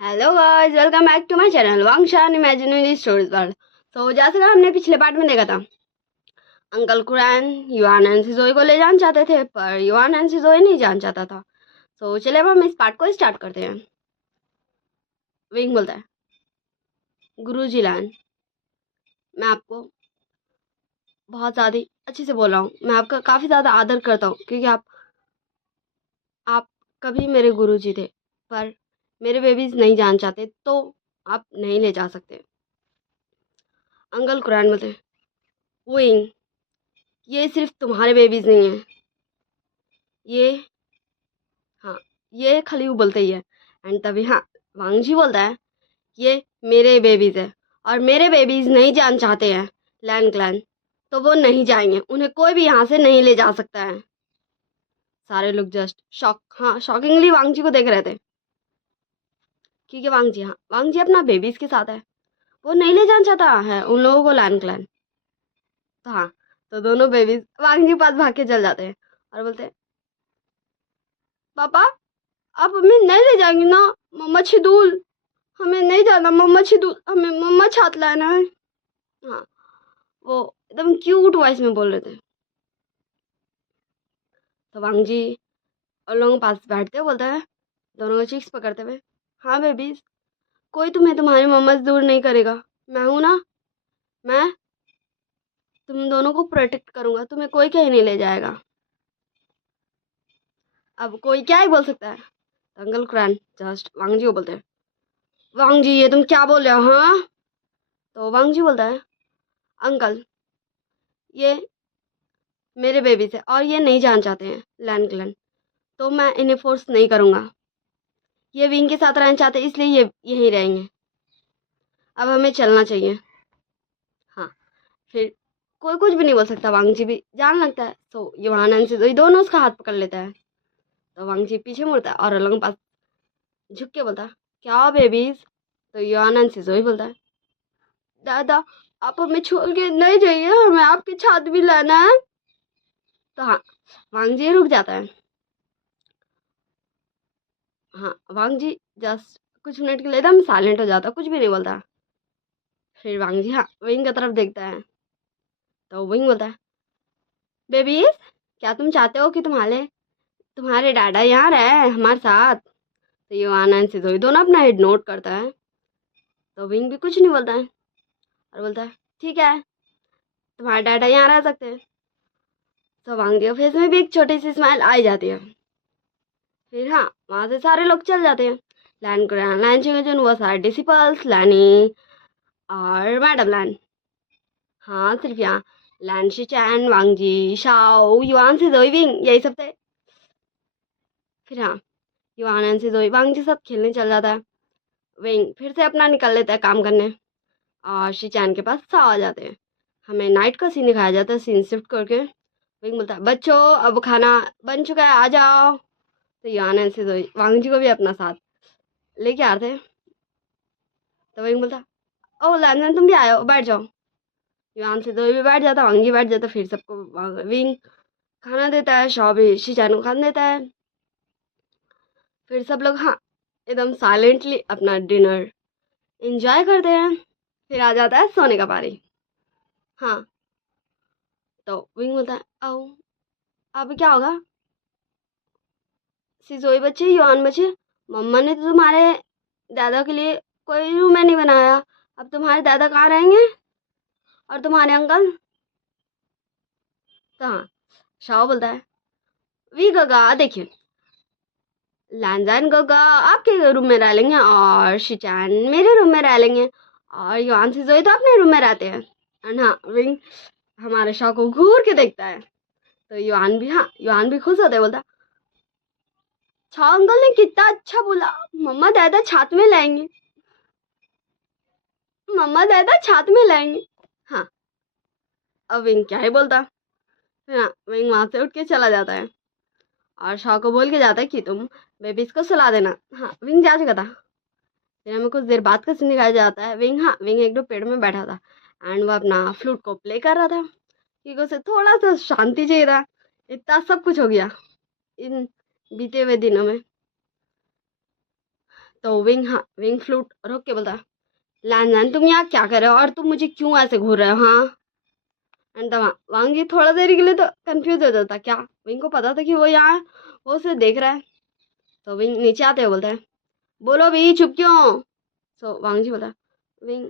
Hello guys, welcome back to my channel Wangshan imaginary stories world. तो जैसे कि हमने पिछले पार्ट में देखा था, अंकल कुरैन युआन एंड सिजोई को ले जाना चाहते थे, पर युआन एंड सिजोई नहीं जाना चाहता था। तो चलिए अब हम इस पार्ट को स्टार्ट करते हैं। विंग बोलता है, गुरुजी लैन, मैं आपको बहुत ज़्यादा अच्छे से बोल रहा हूँ। मैं आपका काफ़ी ज़्यादा आदर करता हूँ क्योंकि आप कभी मेरे गुरुजी थे, पर मेरे बेबीज नहीं जाना चाहते तो आप नहीं ले जा सकते। अंकल कुरैन बोलते हैं, विंग, ये सिर्फ तुम्हारे बेबीज नहीं है, ये, हाँ, ये खलीऊ बोलते ही है। एंड तभी हाँ, वांगजी बोलता है, ये मेरे बेबीज है और मेरे बेबीज नहीं जान चाहते हैं लैन क्लैन, तो वो नहीं जाएंगे, उन्हें कोई भी यहाँ से नहीं ले जा सकता है। सारे लोग जस्ट शॉकिंगली वांगजी को देख रहे थे क्योंकि वांगजी अपना बेबीज के साथ है, वो नहीं ले जाना चाहता है उन लोगों को लैन क्लैन। तो हाँ, तो दोनों बेबीज वांगजी के पास भाग के चल जाते हैं और बोलते हैं, पापा, आप हमें नहीं ले जाएंगे ना? मम्मा छिदूल, हमें नहीं जाना, मम्मा छिदूल, हमें मम्मा छात लाना है। हाँ, वो एकदम क्यूट वॉइस में बोल रहे थे। तो वांगजी और लोगों के पास बैठते हुए बोलता है, दोनों को चिक्स पकड़ते हुए, हाँ बेबीज, कोई तुम्हें तुम्हारी मम्मा से दूर नहीं करेगा, मैं हूं ना, मैं तुम दोनों को प्रोटेक्ट करूंगा, तुम्हें कोई कहीं नहीं ले जाएगा। अब कोई क्या ही बोल सकता है। तो अंकल क्रैन जस्ट वांगजी को बोलते हैं, वांगजी ये तुम क्या बोल रहे हो? हाँ। तो वांगजी बोलता है, अंकल, ये मेरे बेबीज है और ये नहीं जाना चाहते हैं लैन क्लैन, तो मैं इन्हें फोर्स नहीं करूंगा। ये विंग के साथ रहना चाहते हैं, इसलिए ये यहीं रहेंगे। अब हमें चलना चाहिए। हाँ, फिर कोई कुछ भी नहीं बोल सकता, वांगजी भी जान लगता है। तो युवानन से दोनों उसका हाथ पकड़ लेता है। तो वांगजी पीछे मुड़ता है और अलंग के पास झुक के बोलता है, क्या बेबीज? तो युवानन से जोई बोलता है, दादा, आप हमें छोड़ के नहीं जाइए, हमें आपके साथ भी लाना है। तो हाँ, वांगजी रुक जाता है। हाँ, वांगजी जस्ट कुछ मिनट के लिए एकदम साइलेंट हो जाता है, कुछ भी नहीं बोलता। फिर वांगजी हाँ विंग की तरफ देखता है। तो विंग बोलता है, बेबीज, क्या तुम चाहते हो कि तुम्हारे तुम्हारे डाडा यहाँ रहे हमारे साथ? तो ये आनंद से जोई दोनों अपना हेड नोट करता है। तो विंग भी कुछ नहीं बोलता है और बोलता है, ठीक है, तुम्हारे डाडा यहाँ रह सकते हैं। तो वांग के फेस में भी एक छोटी सी स्माइल आ जाती है। फिर हाँ, वहाँ से सारे लोग चल जाते हैं। लैन चिंगजन वो सारे डिसिपल्स लैनी और मैडम लैन, हाँ सिर्फ यहाँ लैन शिचैन, वांगजी, शाओ, युआन से जोई, विंग, यही सब थे। फिर हाँ, युआन से जोई वांगजी के साथ खेलने चल जाता है। विंग फिर से अपना निकल लेता है काम करने और शिचैन के पास सा आ जाते हैं। हमें नाइट का सीन दिखाया जाता है, सीन शिफ्ट करके। विंग बोलता है, बच्चों, अब खाना बन चुका है, आ जाओ। तो यान से तो वांगजी को भी अपना साथ लेके आ रहे थे। तो विंग बोलता, ओ लैंसन, तुम भी आए हो, बैठ जाओ। यान से तो भी बैठ जाता, वांगी बैठ जाता। फिर सबको विंग खाना देता है, शॉ भी शिचैन को खाना देता है। फिर सब लोग हाँ एकदम साइलेंटली अपना डिनर एंजॉय करते हैं। फिर आ जाता है सोने का पारी। हाँ, तो विंग बोलता है, आओ, अब क्या होगा? सिसोई बच्चे, युआन बच्चे, मम्मा ने तो तुम्हारे दादा के लिए कोई रूम नहीं बनाया, अब तुम्हारे दादा कहाँ रहेंगे और तुम्हारे अंकल? तो हाँ, शाओ बोलता है, वी गगा, देखिए, लैंजैन गगा आपके रूम में रह लेंगे और शिचैन मेरे रूम में रह लेंगे और युआन सिसोई तो अपने रूम में रहते हैं। एंड हाँ, विंग हमारे शाओ को घूर के देखता है। तो युआन भी खुश होते, बोलता, छा अंकल ने कितना अच्छा बोला, मम्मा दादा छात में लाएंगे, मम्मा दादा छात में लाएंगे। हाँ, अब विंग क्या ही बोलता। हाँ, विंग वहां से उठ के चला जाता है और शाह को बोल के जाता है कि तुम बेबीज को सुला देना। हाँ, विंग जा चुका था। फिर हमें कुछ देर बाद का सीन दिखाया जाता है। विंग एक दो पेड़ में बैठा था एंड वो अपना फ्लूट को प्ले कर रहा था क्योंकि उसे थोड़ा सा शांति चाहिए था। इतना सब कुछ हो गया इन बीते हुए दिनों में। तो विंग फ्लूट रोक के बोलता है, लैन तुम यहाँ क्या कर रहे हो और तुम मुझे क्यों ऐसे घूर रहे हो? हाँ। एंड वांग जी थोड़ा देर के लिए तो कंफ्यूज हो जाता, क्या विंग को पता था कि वो यहाँ है, वो उसे देख रहा है। तो विंग नीचे आते हुए बोलता है, बोलो भी चुप क्यों? सो वांग जी बोलता है, विंग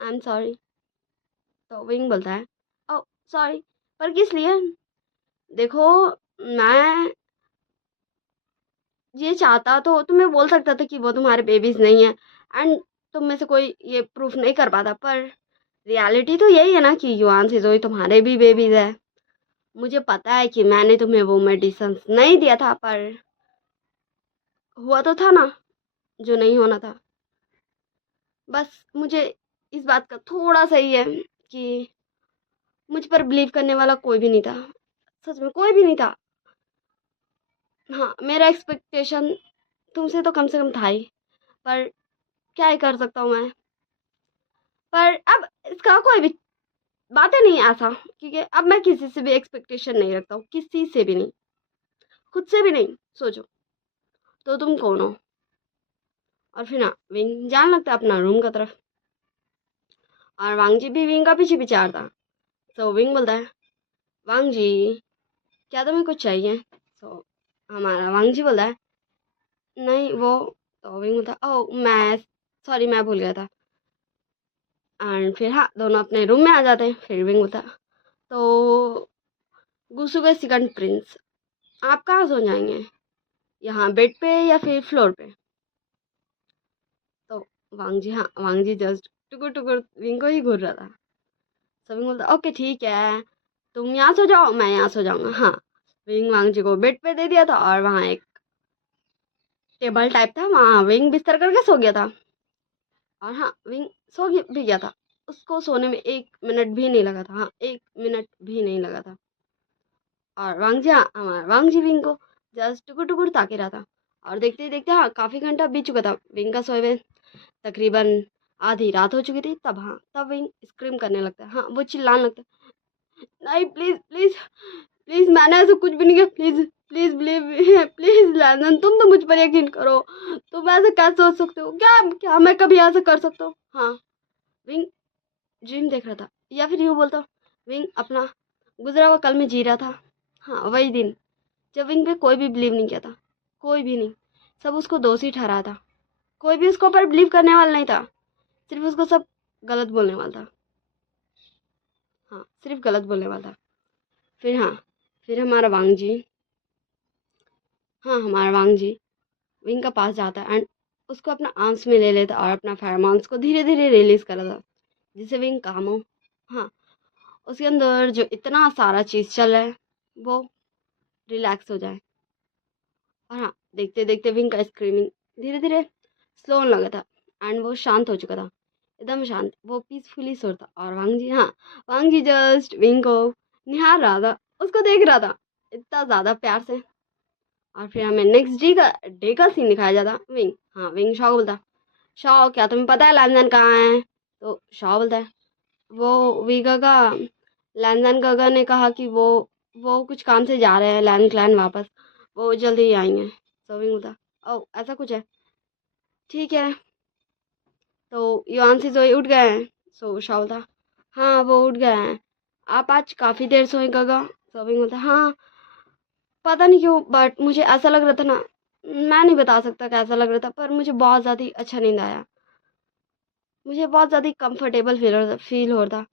आई एम सॉरी। तो विंग बोलता है, ओ सॉरी, पर किस लिए? देखो, मैं ये चाहता तो तुम्हें बोल सकता था कि वो तुम्हारे बेबीज नहीं है, एंड तुम में से कोई ये प्रूफ नहीं कर पाता, पर रियलिटी तो यही है ना कि युआन से जोई तुम्हारे भी बेबीज है। मुझे पता है कि मैंने तुम्हें वो मेडिसिन नहीं दिया था, पर हुआ तो था ना जो नहीं होना था। बस मुझे इस बात का थोड़ा सा ही है कि मुझ पर बिलीव करने वाला कोई भी नहीं था, सच में कोई भी नहीं था। हाँ, मेरा एक्सपेक्टेशन तुमसे तो कम से कम था ही, पर क्या ही कर सकता हूँ मैं। पर अब इसका कोई भी बातें नहीं ऐसा, क्योंकि अब मैं किसी से भी एक्सपेक्टेशन नहीं रखता हूँ, किसी से भी नहीं, खुद से भी नहीं। सोचो तो तुम कौन हो? और फिर ना विंग जान लगता है अपना रूम का तरफ, और वांग जी भी विंग का पीछे पीछे आता। तो विंग बोलता है, वांग जी क्या तुम्हें कुछ चाहिए? तो हमारा वांग जी बोलता है, नहीं वो। तो विंग बोलता है, ओह मैं सॉरी, मैं भूल गया था। एंड फिर हाँ, दोनों अपने रूम में आ जाते हैं। फिर विंग बोलता है, तो गुसुगे सेकंड प्रिंस, आप कहाँ सो जाएंगे, यहाँ बेड पे या फिर फ्लोर पे? तो वांग जी जस्ट टुकुर टुकुर विंग को ही घूर रहा था। तो विंग बोलता, ओके ठीक है, तुम यहाँ सो जाओ, मैं यहाँ सो जाऊंगा। हाँ, विंग वांग जी को बेड पे दे दिया था, और वहाँ एक टेबल टाइप था, वहाँ विंग बिस्तर करके सो गया था। और हाँ, विंग भी गया था। उसको सोने में 1 मिनट भी नहीं लगा था। हाँ, 1 मिनट भी नहीं लगा था। और हमारा वांग जी विंग को जस्ट टुकुर टुकुर ताके रहा था। और देखते ही देखते हाँ, काफी घंटा बीत चुका था विंग का सोए हुए। तकरीबन आधी रात हो चुकी थी तब। हाँ, तब विंग स्क्रीम करने लगता है। हाँ, वो चिल्लाने लगता है, नहीं प्लीज प्लीज प्लीज, मैंने ऐसा कुछ भी नहीं किया, please please believe, please Landon तुम तो मुझ पर यकीन करो, तुम ऐसे कैसे सोच सकते हो? क्या क्या मैं कभी ऐसा कर सकता हूँ? हाँ, विंग ड्रीम देख रहा था, या फिर यूँ बोलता हूँ, विंग अपना गुजरा हुआ कल में जी रहा था। हाँ, वही दिन जब विंग पे कोई भी बिलीव नहीं किया था, कोई भी नहीं। सब उसको दोषी ठहरा था, कोई भी उसको ऊपर बिलीव करने वाला नहीं था। सिर्फ उसको सब गलत बोलने वाला था। हाँ, सिर्फ गलत बोलने वाला था। फिर हाँ, फिर हमारा वांग जी विंग का पास जाता है, एंड उसको अपना आर्म्स में ले लेता और अपना फेरोमोन्स को धीरे धीरे रिलीज कर था, जिससे विंग काम हो। हाँ, उसके अंदर जो इतना सारा चीज़ चल रहा है वो रिलैक्स हो जाए। और हाँ, देखते देखते विंग का स्क्रीमिंग धीरे धीरे स्लो होने लगा था, एंड वो शांत हो चुका था, एकदम शांत, वो पीसफुली सो था। और वांग जी जस्ट विंग को निहार रहा था, उसको देख रहा था इतना ज़्यादा प्यार से। और फिर हमें नेक्स्ट डे का सीन दिखाया जाता। विंग शॉ बोलता, शॉ क्या तुम्हें पता है लैंडन कहाँ है? तो शॉ बोलता है, वो वीगा का लैंडन गगा ने कहा कि वो कुछ काम से जा रहे हैं लैंड क्लैन वापस, वो जल्दी ही आएंगे। तो विंग बोलता, ओ ऐसा कुछ है, ठीक है। तो युआन से जोई उठ गए हैं। सो शॉ बोलता, हाँ वो उठ गए हैं, आप आज काफ़ी देर सोए गगा? तो विंग बोलता, हाँ पता नहीं क्यों, बट मुझे ऐसा लग रहा था ना, मैं नहीं बता सकता कैसा लग रहा था, पर मुझे बहुत ज़्यादा ही अच्छा नींद आया, मुझे बहुत ज़्यादा कंफर्टेबल फील हो रहा था।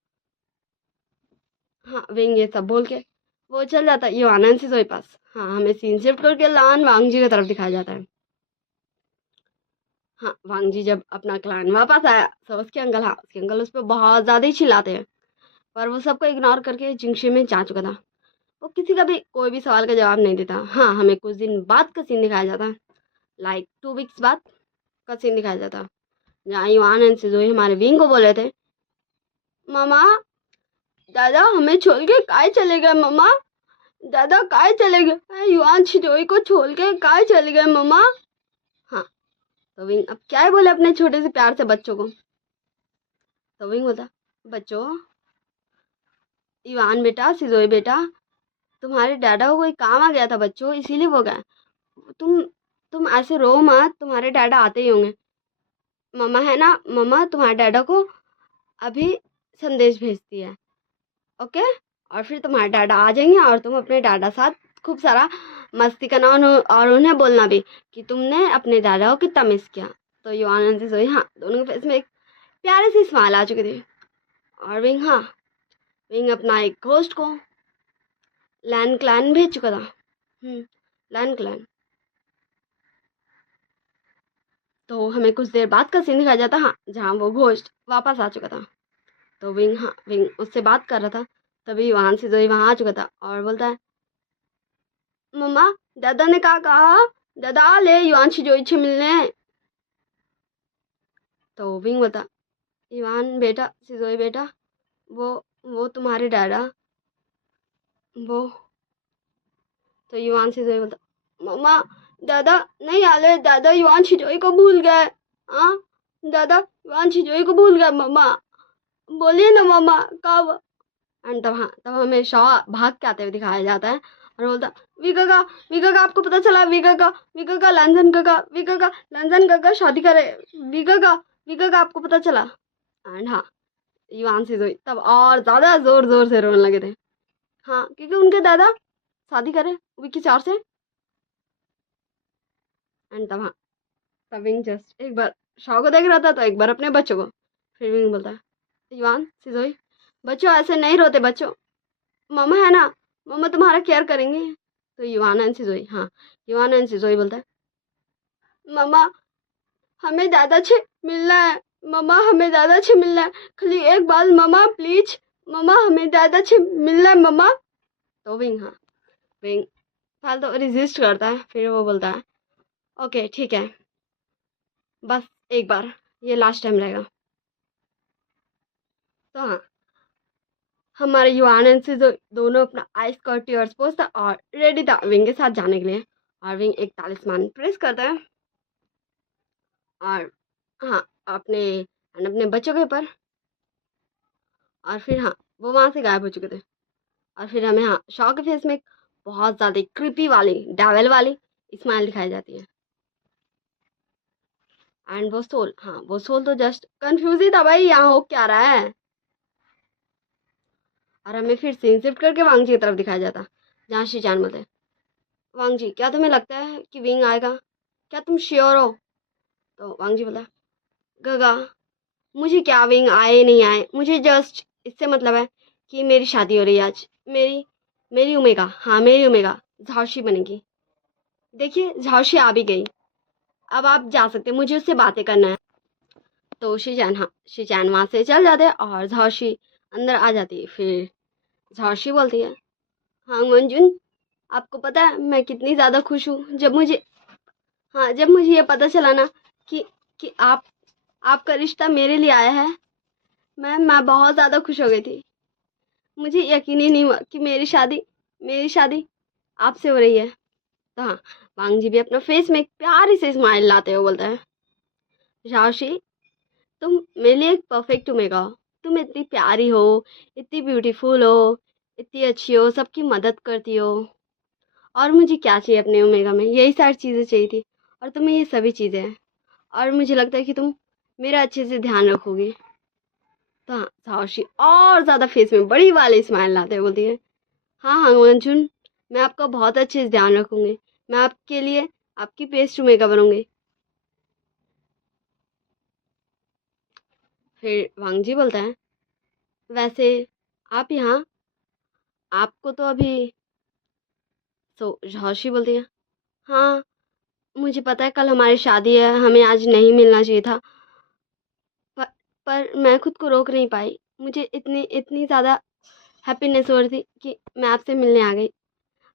हाँ, विंग ये सब बोल के वो चल जाता है युआनन से जोई पास। हाँ, हमें सीन शिफ्ट करके लान वांग जी की तरफ दिखाया जाता है। हाँ, वांग जी जब अपना क्लान वापस आया तो उसके अंकल उस पर बहुत ज़्यादा ही चिल्लाते हैं, पर वो सबको इग्नोर करके जिंगशे में जा चुका था। वो किसी का भी कोई भी सवाल का जवाब नहीं देता। हाँ, हमें कुछ दिन बाद का सीन दिखाया जाता, लाइक 2 वीक्स बाद का सीन दिखाया जाता, जहाँ युआन एंड सिजोई हमारे विंग को बोले थे, मामा दादा हमें छोड़ के काय चले गए मामा, दादा काय चले गए, युआन सिजोई को छोड़ के काय चले गए मामा। हाँ, तो विंग अब क्या ही बोले अपने छोटे से प्यार से बच्चों को। तो विंग बोलता, बच्चों, युआन बेटा, सिजोई बेटा, तुम्हारे डाडा को कोई काम आ गया था बच्चों, इसीलिए वो गए। तुम तुम ऐसे रो मत, तुम्हारे डैडा आते ही होंगे। मम्मा है ना, मम्मा तुम्हारे डैडा को अभी संदेश भेजती है, ओके। और फिर तुम्हारे डैडा आ जाएंगे और तुम अपने डैडा साथ खूब सारा मस्ती करना और उन्हें बोलना भी कि तुमने अपने डैडा को कितना मिस किया। तो युवान से सोई, हाँ, दोनों के फेस में एक प्यारी सी स्माइल आ चुकी थी। और विंग, हाँ, विंग अपना एक घोस्ट को लैन क्लैन भेज चुका था। लैन क्लैन। तो हमें कुछ देर बाद का सीन दिखाया जाता, हाँ, जहाँ वो घोस्ट वापस आ चुका था। तो विंग, हाँ, विंग उससे बात कर रहा था, तभी वहां से जोई वहां आ चुका था और बोलता है, मम्मा, दादा ने कहा दादा ले युवान से जोई से मिलने। तो विंग बोलता, युवान बेटा, सिजोई बेटा, वो वो तुम्हारे डैडा, वो। तो युवान सिजोई बोलता, मम्मा, दादा नहीं आले, दादा युवान शिजोई को भूल गए। हाँ, दादा युवान शिजोई को भूल गए, मम्मा, बोलिए ना मम्मा, कब। एंड तब हमें शॉ भाग के आते हुए दिखाया जाता है और बोलता, विका का आपको पता चला, विका का लंजन काका, विका का लंजन काका शादी करे, विका का आपको पता चला। एंड हाँ, युवान से जोई तब और ज्यादा जोर जोर से रोने लगे थे। हाँ, क्योंकि उनके दादा शादी करे विकी चार से। एंड तब हाँ, तब विंग जस्ट एक बार शॉ को देख रहा था, तो एक बार अपने बच्चों को। फिर विंग बोलता है, युवान सिजोई, बच्चों ऐसे नहीं रोते बच्चों, मम्मा है ना, मम्मा तुम्हारा केयर करेंगे। तो युवान एंड सिजोई, हाँ, युवान एंड सिजोई बोलता है, मम्मा हमें दादा से मिलना है, मम्मा हमें दादा से मिलना है, खाली एक बार मम्मा प्लीज, मम्मा हमें दादा से मिलना है मम्मा। तो विंग, हाँ, विंग फिलहाल तो रेजिस्ट करता है, फिर वो बोलता है, ओके ठीक है, बस एक बार, ये लास्ट टाइम रहेगा। तो हाँ, हमारे युवान से जो दोनों अपना आइस कर्टी और पोस्ट था और रेडी था विंग के साथ जाने के लिए। और विंग एक तालिस्मान प्रेस करता है और हाँ, अपने बच्चों के ऊपर। और फिर हाँ, वो वहां से गायब हो चुके थे। और फिर हमें, हाँ, शॉ के फेस में एक बहुत ज्यादा क्रीपी वाली डेविल वाली स्माइल दिखाई जाती है। एंड वो सोल, हाँ, वो सोल तो जस्ट कंफ्यूज ही था भाई, यहाँ हो क्या रहा है। और हमें फिर सीन शिफ्ट करके वांगजी की तरफ दिखाया जाता, जहाँ शीचान बोलते हैं, वांगजी क्या तुम्हें लगता है कि विंग आएगा, क्या तुम श्योर हो। तो वांगजी बोला, गगा, मुझे क्या विंग आए नहीं आए, मुझे जस्ट इससे मतलब है कि मेरी शादी हो रही है आज, मेरी मेरी उमेगा, हाँ, मेरी उमेगा झांसी बनेगी। देखिए झांसी आ भी गई, अब आप जा सकते हैं, मुझे उससे बातें करना है। तो शीचान, हाँ, शीचान वहां से चल जाते हैं और झांसी अंदर आ जाती है। फिर झांसी बोलती है, हाँ मंजुन, आपको पता है मैं कितनी ज़्यादा खुश हूँ जब मुझे, हाँ, जब मुझे ये पता चला ना कि आपका रिश्ता मेरे लिए आया है। मैं बहुत ज़्यादा खुश हो गई थी, मुझे यकीन ही नहीं हुआ कि मेरी शादी आपसे हो रही है। तो हाँ, वांग जी भी अपना फेस में एक प्यारी सी स्माइल लाते हुए बोलता है, झांसी, तुम मेरे लिए एक परफेक्ट ओमेगा हो, तुम इतनी प्यारी हो, इतनी ब्यूटीफुल हो, इतनी अच्छी हो, सबकी मदद करती हो। और मुझे क्या चाहिए अपने ओमेगा में, यही सारी चीज़ें चाहिए थी, और तुम्हें ये सभी चीज़ें हैं। और मुझे लगता है कि तुम मेरा अच्छे से ध्यान रखोगी। तो हाँ, साहसी और ज़्यादा फेस में बड़ी वाली स्माइल लाते हुए बोलती है, हाँ हाँ मंजुन, मैं आपका बहुत अच्छे से ध्यान रखूंगी, मैं आपके लिए आपकी पेस्ट ओमेगा बनूंगी। फिर वांगजी बोलता है, वैसे आप यहाँ, आपको तो अभी। सो झांसी बोलती है, हाँ, मुझे पता है कल हमारी शादी है, हमें आज नहीं मिलना चाहिए था, पर मैं खुद को रोक नहीं पाई, मुझे इतनी इतनी ज़्यादा हैप्पीनेस हो रही थी कि मैं आपसे मिलने आ गई।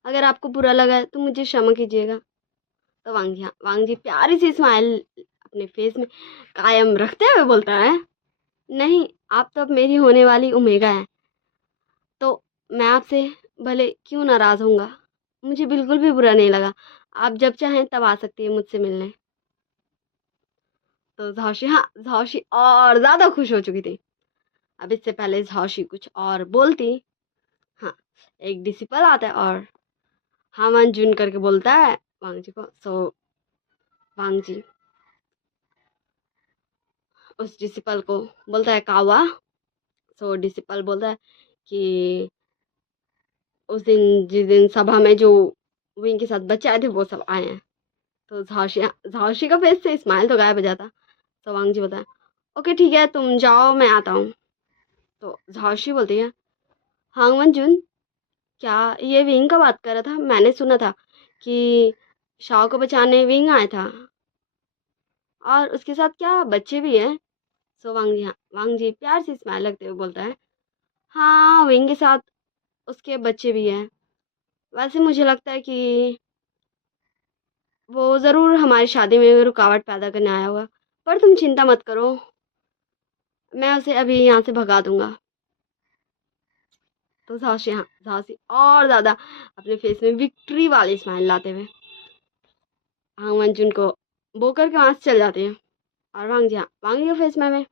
अगर आपको बुरा लगा है तो मुझे क्षमा कीजिएगा। तो वांगी, हाँ, वांगी प्यारी सी स्माइल अपने फेस में कायम रखते हुए बोलता है, नहीं, आप तो अब मेरी होने वाली ओमेगा है, तो मैं आपसे भले क्यों नाराज़ होऊंगा, मुझे बिल्कुल भी बुरा नहीं लगा, आप जब चाहें तब आ सकती है मुझसे मिलने। तो झांसी, हाँ, झांसी और ज़्यादा खुश हो चुकी थी। अब इससे पहले झांसी कुछ और बोलती, हाँ, एक डिसिपल आता है और हाँ मंजून करके बोलता है वांगजी को। सो वांग जी उस डिसिपल को बोलता है, कावा। सो डिसिपल बोलता है कि उस दिन जिस दिन सभा में जो विंग के साथ बच्चे आए थे वो सब आए हैं। तो झाओशी का फेस से स्माइल तो गायब हो जाता। तो वांग जी बोलता है, ओके ठीक है, तुम जाओ, मैं आता हूँ। तो झाओशी बोलती है, हांग वनजुन, क्या ये विंग का बात कर रहा था? मैंने सुना था कि शाओ को बचाने विंग आया था और उसके साथ क्या बच्चे भी हैं? सो वांग जी प्यार से स्माइल लगते हुए बोलता है, हाँ विंग के साथ उसके बच्चे भी हैं। वैसे मुझे लगता है कि वो ज़रूर हमारी शादी में रुकावट पैदा करने आया होगा, पर तुम चिंता मत करो, मैं उसे अभी यहाँ से भगा दूंगा। तो झांसी और ज़्यादा अपने फेस में विक्ट्री वाली स्माइल लाते हुए हांग वंचुन को बो करके वहाँ से चल जाते हैं। और वांग जी के फेस में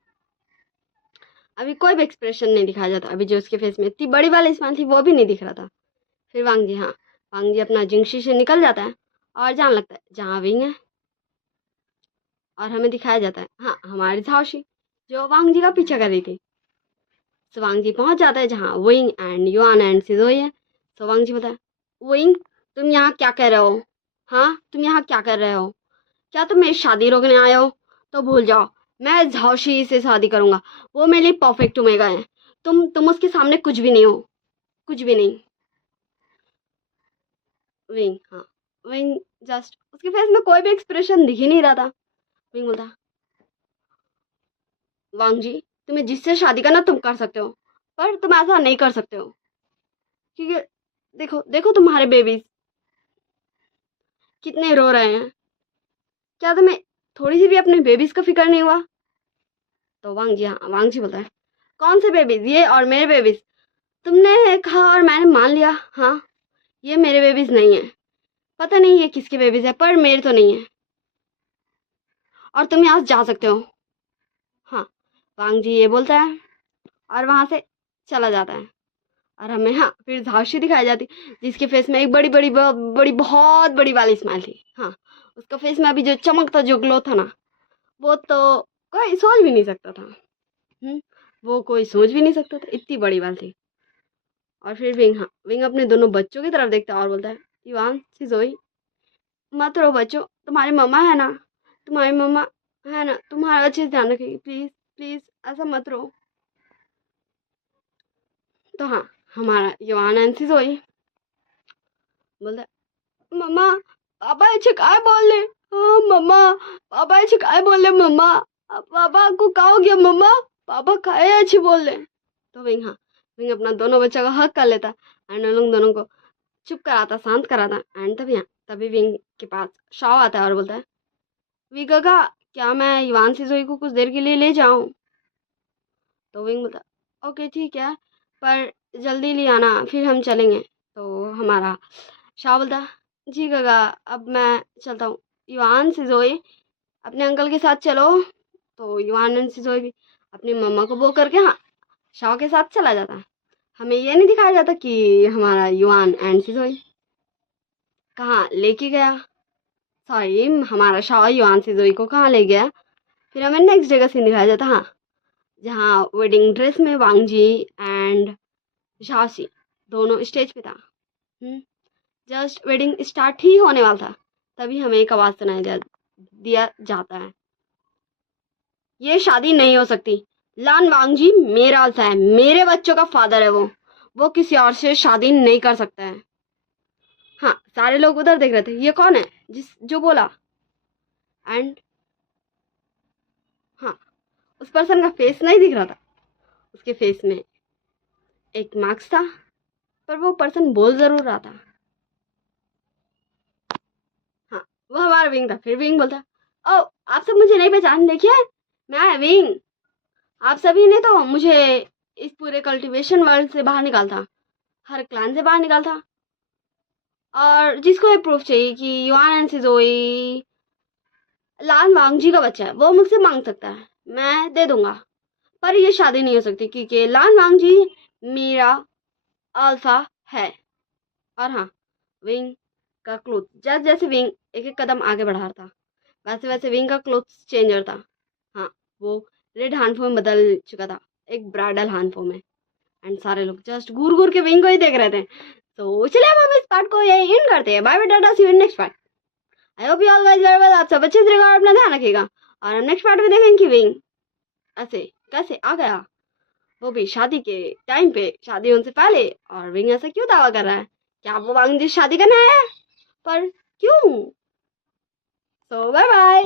अभी कोई भी एक्सप्रेशन नहीं दिखाया जाता। अभी जो उसके फेस में इतनी बड़ी वाली स्माइल थी वो भी नहीं दिख रहा था। फिर वांग जी अपना जिंगशी से निकल जाता है और जाने लगता है जहाँ विंग है। और हमें दिखाया जाता है, हाँ, हमारी झाओशी जो वांग जी का पीछा कर रही थी। सो वांग जी पहुंच जाता है जहाँ विंग एंड युआन एंड सिजोई है। सो वांग जी बोलता है, विंग, तुम यहाँ क्या कर रहे हो? हाँ, तुम यहाँ क्या कर रहे हो? क्या तुम मेरी शादी रोकने आए हो? तो भूल जाओ, मैं झाओशी से शादी करूंगा। वो मेरे लिए परफेक्ट ओमेगा है। तुम उसके सामने कुछ भी नहीं हो, कुछ भी नहीं। विंग, हाँ, विंग जस्ट उसके फेस में कोई भी एक्सप्रेशन दिख ही नहीं रहा था। विंग बोलता, वांग जी, तुम्हें जिससे शादी करना तुम कर सकते हो, पर तुम ऐसा नहीं कर सकते हो क्योंकि देखो देखो तुम्हारे बेबीज कितने रो रहे हैं। क्या तुम्हें थोड़ी सी भी अपने बेबीज का फिक्र नहीं हुआ? तो वांग जी बोलता है, कौन से बेबीज? ये और मेरे बेबीज? तुमने कहा और मैंने मान लिया। हाँ, ये मेरे बेबीज नहीं है। पता नहीं ये किसके बेबीज है, पर मेरे तो नहीं है। और तुम यहाँ से जा सकते हो। हाँ, वांग जी ये बोलता है और वहां से चला जाता है। और हमें, हाँ, फिर झांसी दिखाई जाती जिसके फेस में एक बड़ी बड़ी बड़ी बहुत बड़ी वाली स्माइल थी। हाँ, उसका फेस में अभी जो चमक था, जो ग्लो था ना, वो तो कोई सोच भी नहीं सकता था। वो कोई सोच भी नहीं सकता था, इतनी बड़ी बात थी। और फिर विंग अपने दोनों बच्चों की तरफ देखता है और बोलता है, युआन, सिजोई, मत रो बच्चों, तुम्हारी मम्मा है ना, तुम्हारी मम्मा है ना, तुम्हारा अच्छे से ध्यान रखेगी, प्लीज प्लीज ऐसा मत रो। तो हाँ, हमारा युआन एंड सिजोई बोलता है, मम्मा, पापा ऐसे काय बोल रहे? हाँ मम्मा, पापा ऐसे काय बोल रहे? मम्मा, पापा को क्या हो गया? मम्मा, पापा काय ऐसे बोल रहे? तो विंग अपना दोनों बच्चों का हक कर लेता एंड उन लोग दोनों को चुप कराता, शांत कराता। एंड तभी विंग के पास शाओ आता है और बोलता है, विगा, क्या मैं युवान सिजोई को कुछ देर के लिए ले जाऊं? तो विंग बोलता, ओके ठीक है, पर जल्दी ले आना, फिर हम चलेंगे। तो हमारा शाओ बोलता, जी गगा, अब मैं चलता हूँ। युवान सिजोई, अपने अंकल के साथ चलो। तो युवान एंड सिजोई भी अपनी मम्मा को बो करके, हाँ, शाओ के साथ चला जाता है। हमें ये नहीं दिखाया जाता कि हमारा युआन एंड सिजोई कहाँ लेके गया। सॉरी, हमारा शाओ युआन सिजोई को कहाँ ले गया। फिर हमें नेक्स्ट जगह सीन दिखाया जाता, हाँ, जहाँ वेडिंग ड्रेस में वांगजी एंड झांसी दोनों स्टेज पे था। जस्ट वेडिंग स्टार्ट ही होने वाला था, तभी हमें एक आवाज़ सुनाई दिया जाता है, ये शादी नहीं हो सकती। लान वांगजी मेरा अल्फा है, मेरे बच्चों का फादर है। वो किसी और से शादी नहीं कर सकता है। हाँ, सारे लोग उधर देख रहे थे, ये कौन है जो बोला? एंड हाँ, उस पर्सन का फेस नहीं दिख रहा था। उसके फेस में एक मार्क्स था, पर वो पर्सन बोल जरूर रहा था। हाँ, वो हमारा विंग था। फिर विंग बोलता, ओ, आप सब मुझे नहीं पहचान, देखिए मैं विंग। आप सभी ने तो मुझे इस पूरे कल्टीवेशन वर्ल्ड से बाहर निकालता, हर क्लान से बाहर निकालता, और जिसको ये प्रूफ चाहिए कि युआन एंड सिजोई लान वांगजी का बच्चा है, वो मुझसे मांग सकता है, मैं दे दूंगा। पर ये शादी नहीं हो सकती क्योंकि लान वांगजी मेरा अल्फा है। और हाँ, विंग का क्लोथ जैसे जैसे विंग एक एक कदम आगे बढ़ा रहा था, वैसे वैसे विंग का क्लोथ्स चेंजर था। हाँ, वो रेड हान फॉर्म में बदल चुका था, एक ब्राइडल हान फॉर्म में। एंड सारे लोग जस्ट घूर घूर के विंग को ही देख रहे थे। तो चलिए अब हम इस पार्ट को यही एंड करते हैं। Bye bye, tata, see you in next part. I hope you all guys very well. आप सब अच्छे से रिकॉर्ड अपना ध्यान रखिएगा, और हम नेक्स्ट पार्ट में देखेंगे कि विंग ऐसे कैसे आ गया, वो भी शादी के टाइम पे, शादी होने से पहले। और विंग ऐसा क्यों दावा कर रहा है, क्या वो वांग जी शादी करना है, पर क्यों? सो बाय बाय।